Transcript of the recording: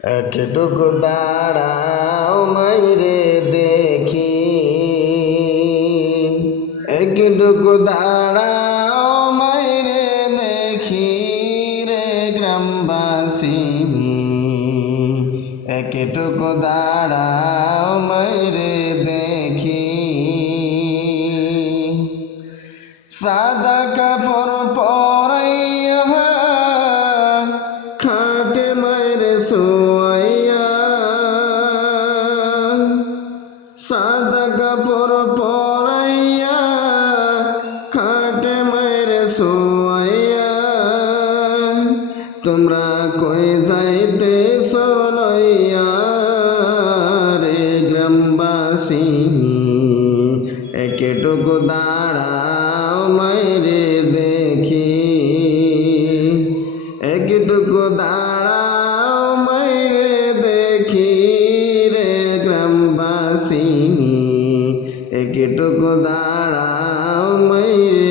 একটুকু দাঁড়াও মাইরে দেখি, একটুকু দাঁড়াও মাইরে দেখি রে গ্রামবাসী, একটুকু দাঁড়াও মাইরে দেখি। সাদা কাপড় পরাইয়া খাটে মাইরে শোয়াইয়া, সাদা কাপড় পরাইয়া খাটে মাইরে শোয়াইয়া, তোমরা কই যাইতে লইয়া রে গ্রামবাসী, একটুকু দাঁড়াও মাইরে দেখি, একটুকু দাঁড়াও মাইরে দেখি রে গ্রামবাসী, একটুকু দাঁড়াও মাইরে